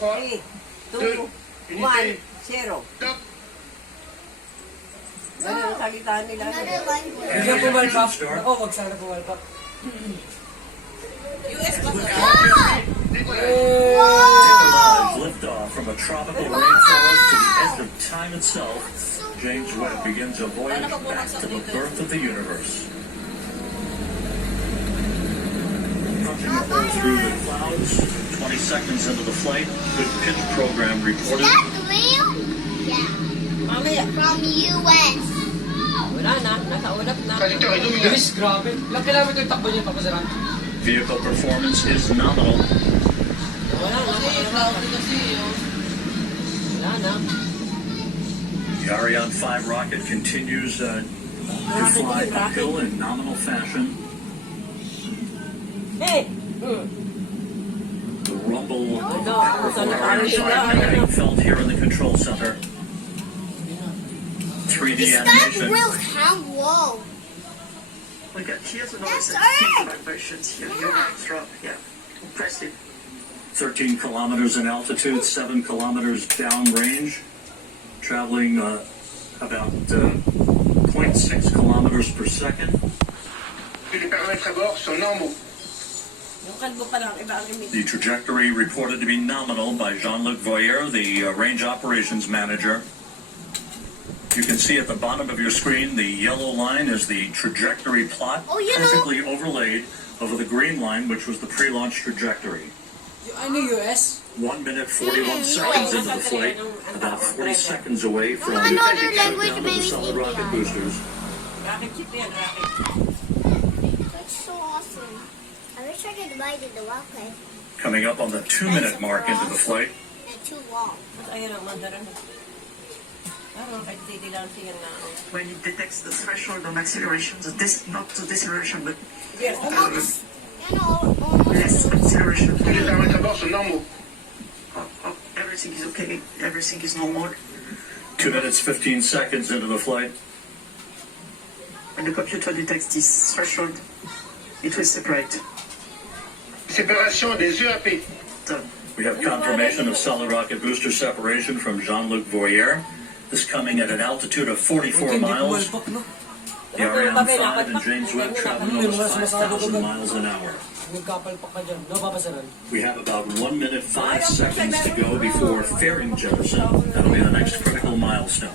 3, 2, 1, 0. Ganun ang salitaan nila. Bigyan pumalpak. Ako, wag sana pumalpak. US ba ka? Liftoff from a tropical rainforest to the edge of time itself, James Webb begins a voyage back to the birth of the universe. Punching a hole through the clouds, 20 seconds into the flight, good pitch program reported. Is that real? Yeah. Mamaya. From US. Wala na, nakaulap na. Bilis, grabe. Ilang kilometer takbo niya pa sa Vehicle performance is nominal. Wala na. Wala na. The Ariane 5 rocket continues to fly uphill in nominal fashion. Hey! The rumble of the powerful Ariane 5 being felt here in the control center. 3D Is that animation. real ham? Whoa. Look at here's another That's set Earth. of vibrations here. Yeah. Impressive. 13 kilometers in altitude, 7 kilometers downrange, traveling about 0.6 kilometers per second. Yung kalbo pa lang, iba ang imig. The trajectory reported to be nominal by Jean-Luc Voyer, the range operations manager. You can see at the bottom of your screen, the yellow line is the trajectory plot, perfectly overlaid over the green line, which was the pre-launch trajectory. Ano US? 1 minute 41 seconds into the flight, about 40 seconds away from the Another language, shutdown of the maybe solid rocket India. boosters. Rocket ship yan, rocket. That's so awesome. I wish I could ride in the rocket. Coming up on the 2-minute mark into the flight. And too long. Mas ayun ang mandaran. Parang kahit titilang siya na. When it detects the threshold of acceleration, not the deceleration, but Yes, Almost. You know, almost. less acceleration. Everything is okay. Everything is normal. 2 minutes 15 seconds into the flight. When the computer detects this threshold, it will separate. Séparation des UAP. Done. We have confirmation of solid rocket booster separation from Jean-Luc Voyer. This coming at an altitude of 44 miles. The Ariane 5 and James Webb traveling almost 5,000 miles an hour. Nagkapalpak ka dyan. Napapasaran. We have about 1 minute 5 seconds to go before fairing jettison. That'll be the next critical milestone.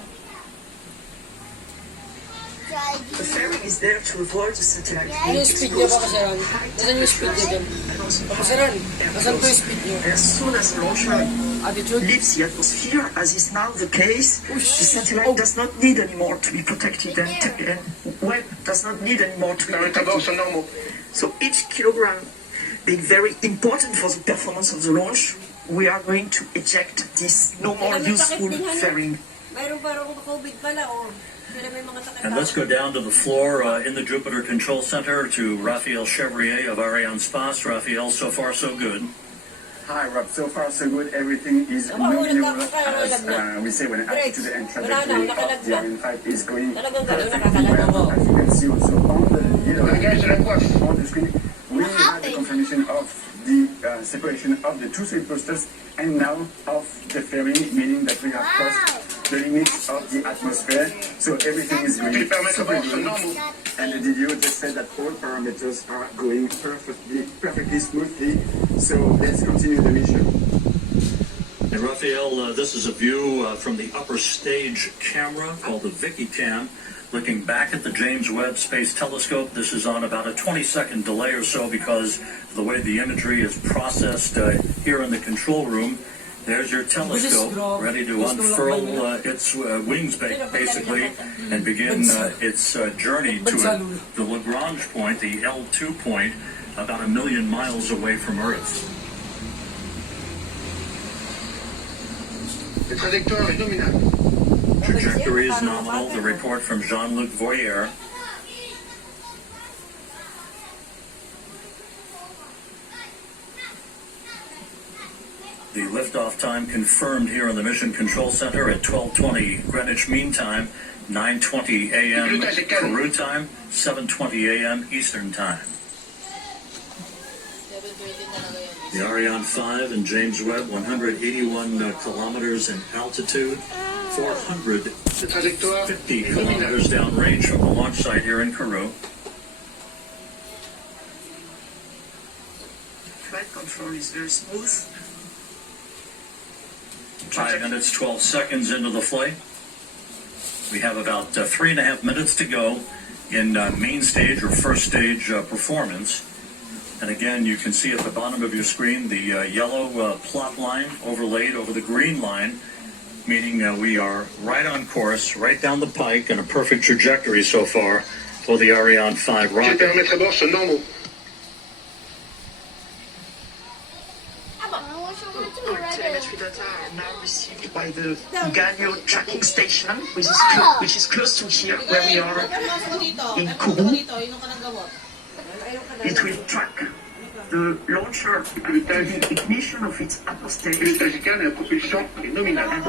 The fairing is there to avoid the satellite Ano being yung speed niya exposed papasaran? to high Nasaan yung speed niya dyan? and also Papasaran. air Nasaan ko yung flows. speed niya? As soon as the launcher Attitude? leaves the atmosphere, as is now the case, the satellite does not need anymore to be protected, and Webb does not need anymore to be protected. So each kilogram being very important for the performance of the launch, we are going to eject this no more useful fairing. mayroon parang COVID pala, o. Sila may mga sakit. And let's go down to the floor in the Jupiter Control Center to Raphael Chevrier of Ariane Space. Raphael, so far so good. Hi, Rob. So far, so good. Everything is nominal, as we say when altitude and trajectory of the Ariane 5 is going perfectly well. As you can see also on the screen, we have the confirmation of the separation of the two safe boosters and now of the fairing, meaning that we have crossed the limits of the atmosphere. So everything is going super good. And the DDO just said that all parameters are going perfectly smoothly. So let's continue the mission. And Raphael, this is a view from the upper stage camera called the Vicky Cam, looking back at the James Webb Space Telescope. This is on about a 20-second delay or so because of the way the imagery is processed here in the control room. There's your telescope ready to unfurl its wings, basically, and begin its journey to the Lagrange point, the L2 point, about 1 million miles away from Earth. Le trajectoire est nominal. Trajectory is nominal. The report from Jean-Luc Voyer. The liftoff time confirmed here in the Mission Control Center at 12:20 Greenwich Mean Time, 9:20 a.m. Peru time, 7:20 a.m. Eastern Time. The Ariane 5 and James Webb, 181 kilometers in altitude, 450 kilometers downrange from the launch site here in Kourou. Flight control is very smooth. 5 minutes, 12 seconds into the flight. We have about 3.5 minutes to go in main stage or first stage performance. And again, you can see at the bottom of your screen the yellow plot line overlaid over the green line, meaning we are right on course, right down the pike, and a perfect trajectory so far for the Ariane 5 rocket. Our telemetry data are now received by the Galileo tracking station, which is close to here, where we are in Kourou. It will track the launcher and the ignition of its upper stage. And then we'll have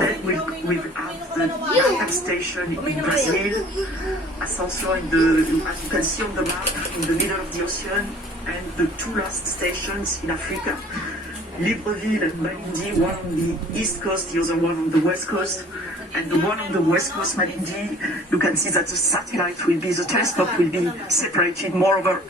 the data station in Brazil, as also as you can see on the map, in the middle of the ocean, and the two last stations in Africa. Libreville and Malindi, one on the east coast, the other one on the west coast. And the one on the west coast, Malindi, you can see that the satellite the telescope will be separated more or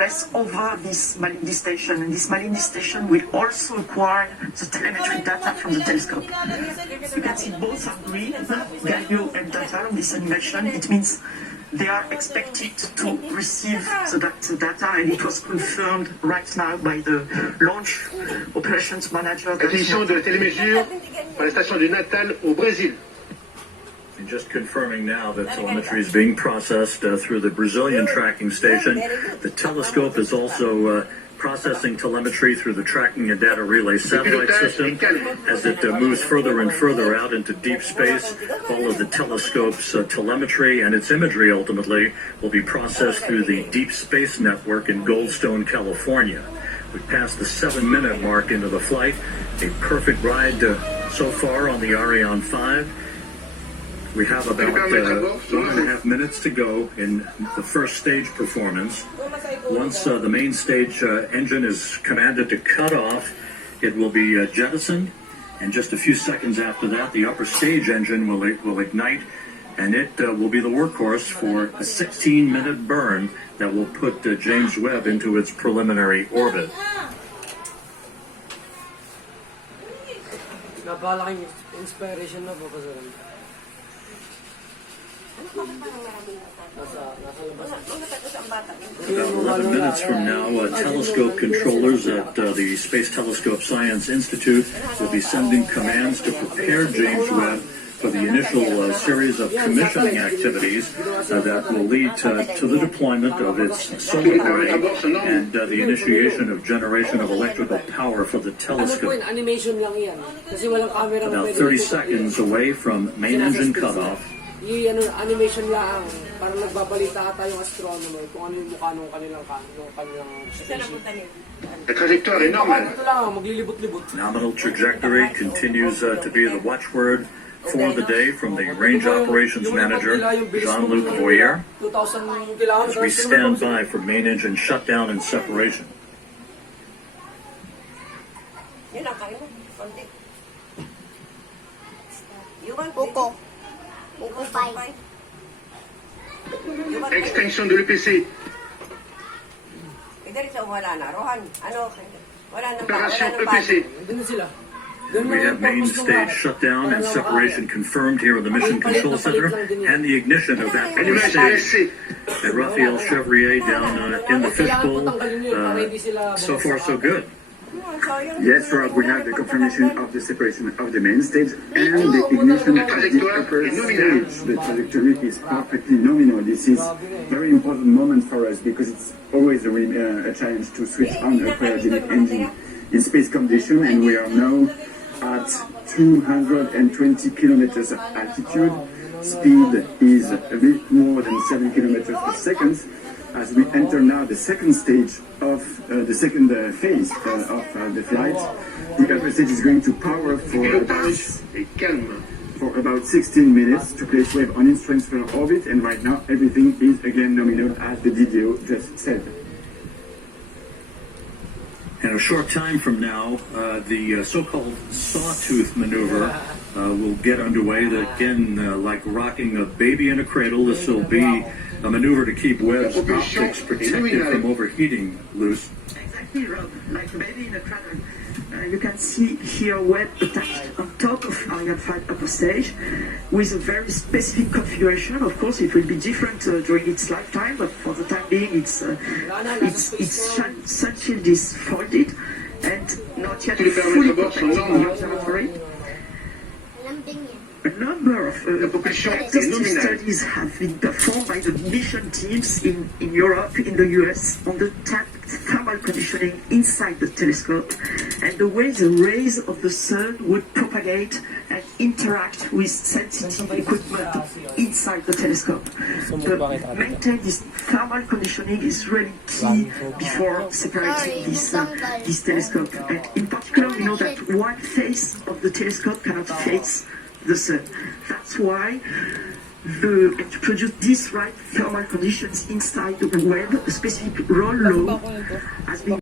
less over this Malindi station. And this Malindi station will also acquire the telemetry data from the telescope. You can see both are green, Galileo and data on this animation. It means they are expected to receive the data, and it was confirmed right now by the launch operations manager. Acquisition de la télémesure par la station du Natal au Brésil. And just confirming now that telemetry is being processed through the Brazilian tracking station. The telescope is also processing telemetry through the tracking and data relay satellite system. As it moves further and further out into deep space, all of the telescope's telemetry and its imagery ultimately will be processed through the Deep Space Network in Goldstone, California. We passed the 7-minute mark into the flight. A perfect ride so far on the Ariane 5. We have about 1.5 minutes to go in the first stage performance. Once the main stage engine is commanded to cut off, it will be jettisoned, and just a few seconds after that, the upper stage engine will ignite, and it will be the workhorse for a 16-minute burn that will put James Webb into its preliminary orbit. Napalaking inspiration na po kasi. 11 minutes from now, telescope controllers at the Space Telescope Science Institute will be sending commands to prepare James Webb for the initial series of commissioning activities that will lead to the deployment of its solar array and the initiation of generation of electrical power for the telescope. About 30 seconds away from main engine cutoff. Animation lang, parang nagbabalita ata yung astronomer kung ano yung mukha ng kanilang spaceship. La trajectoire est normale. Ito lang, maglilibot-libot. Nominal trajectory continues to be the watchword for the day from the Range Operations Manager, Jean-Luc Boyer, as we stand by for main engine shutdown and separation. Extinction de l'EPC. Opération EPC. We have main stage shutdown and separation confirmed here in the Mission Control Center, and the ignition of that first stage at Raphael Chevrier down in the fishbowl. So far, so good. Yes, Rob, we have the confirmation of the separation of the main stage and the ignition of the upper stage. The trajectory is perfectly nominal. This is a very important moment for us because it's always a challenge to switch on a cryogenic engine in space condition, and we are now at 220 kilometers of altitude. Speed is a bit more than 7 kilometers per second. As we enter now the second stage of the second phase of the flight, the upper stage is going to power for about 16 minutes to place Webb on its transfer orbit, and right now everything is again nominal as the DDO just said. In a short time from now, the so-called sawtooth maneuver will get underway. Again, like rocking a baby in a cradle, this will be a maneuver to keep Webb's optics protected from overheating, Luce. Exactly, Rob. Like a baby in a cradle. You can see here Webb attached on top of Ariane 5 upper stage with a very specific configuration. Of course, it will be different during its lifetime, but for the time being, its sun shield is folded and not yet fully protected in the observatory. A number of exhaustive studies have been performed by the mission teams in Europe, in the US, on the thermal conditioning inside the telescope and the way the rays of the sun would propagate and interact with sensitive equipment inside the telescope. To maintain this thermal conditioning is really key before separating this telescope. And in particular, we know that one face of the telescope cannot face the sun. That's why to produce these right thermal conditions inside the Webb, a specific roll law has been